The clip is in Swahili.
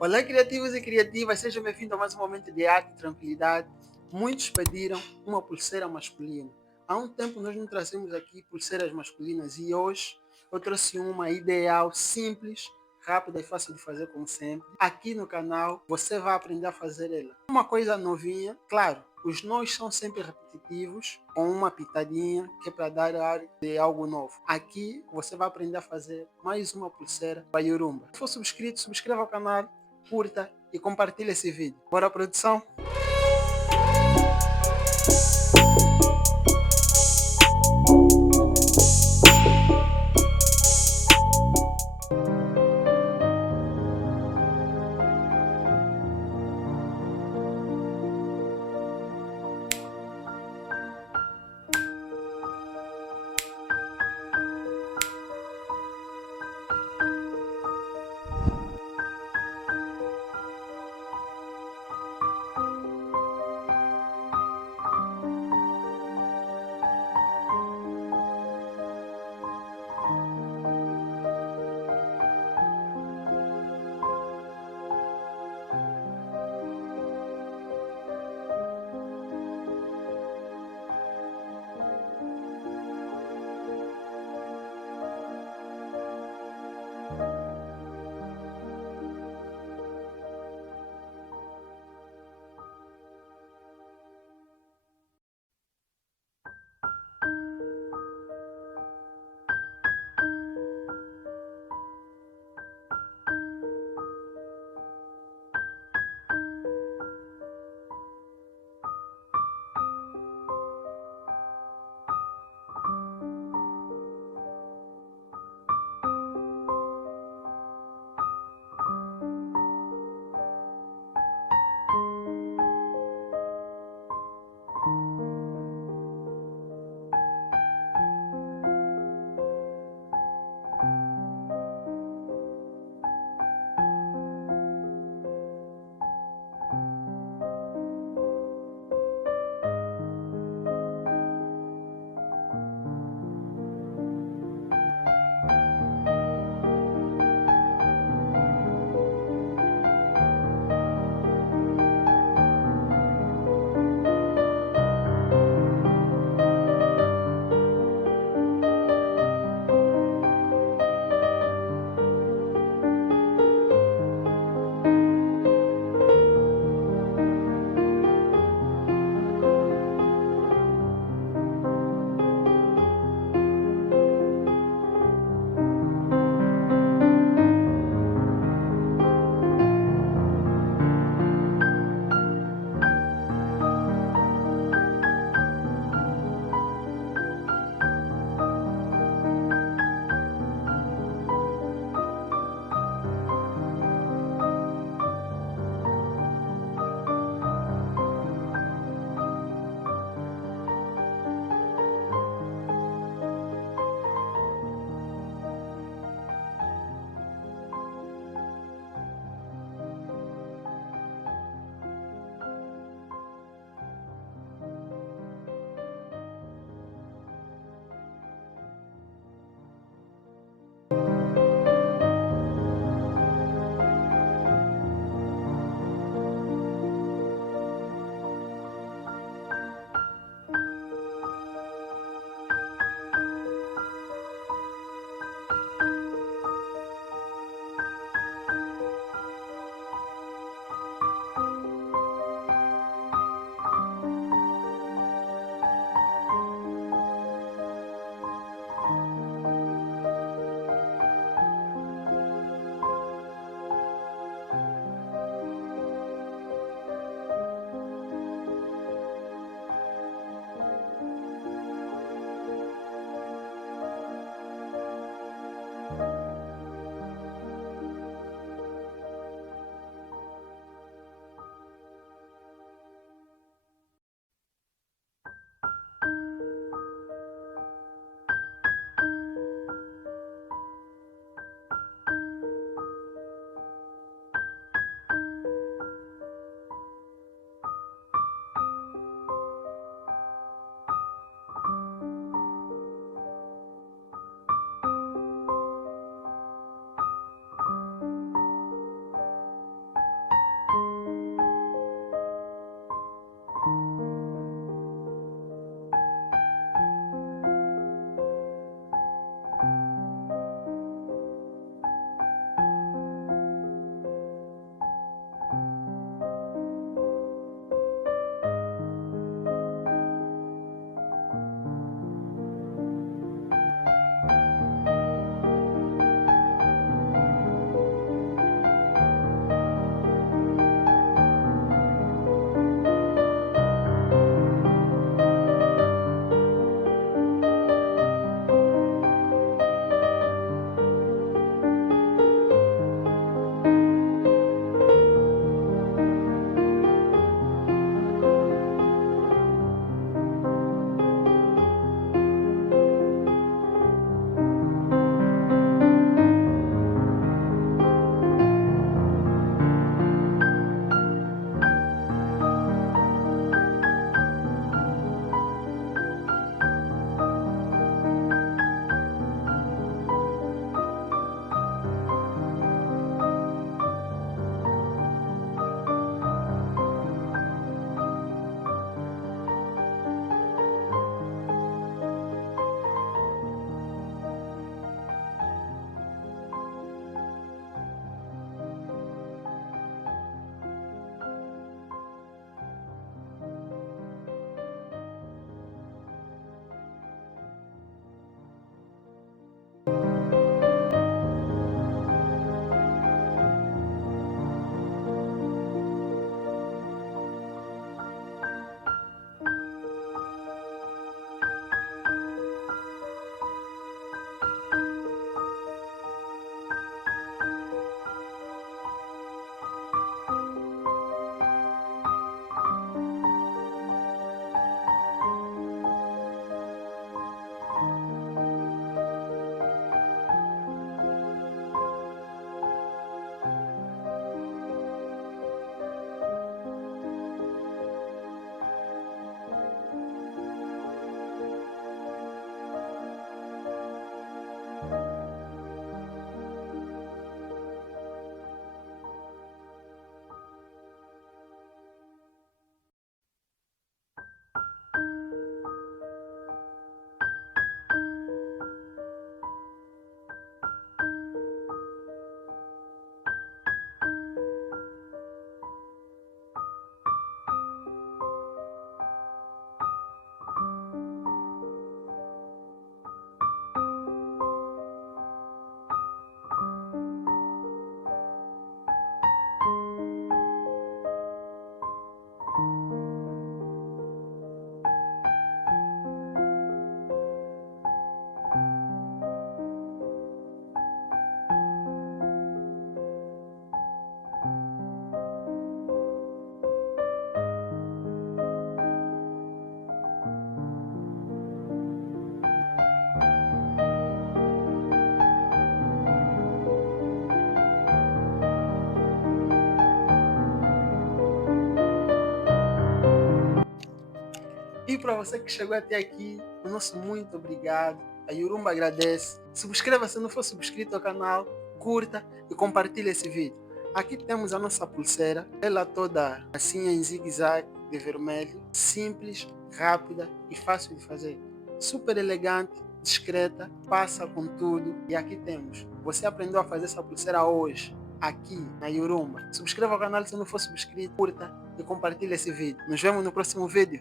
Olá, criativos e criativas, sejam bem-vindos a mais um momento de arte e tranquilidade. Muitos pediram uma pulseira masculina. Há um tempo nós não trazemos aqui pulseiras masculinas e hoje eu trouxe uma ideal, simples, rápida e fácil de fazer como sempre. Aqui no canal você vai aprender a fazer ela. Uma coisa novinha, claro, os nós são sempre repetitivos, com uma pitadinha que é para dar ar de algo novo. Aqui você vai aprender a fazer mais uma pulseira para Yurumba. Se for subscrito, subscreva o canal, curta e compartilhe esse vídeo. Bora, produção? E para você que chegou até aqui, o nosso muito obrigado. A Yurumba agradece. Subscreva se não for subscrito ao canal, curta e compartilhe esse vídeo. Aqui temos a nossa pulseira, ela toda assim em zigue-zague de vermelho, simples, rápida e fácil de fazer. Super elegante, discreta, passa com tudo. E aqui temos. Você aprendeu a fazer essa pulseira hoje, aqui na Yurumba. Subscreva o canal se não for subscrito, curta e compartilhe esse vídeo. Nos vemos no próximo vídeo.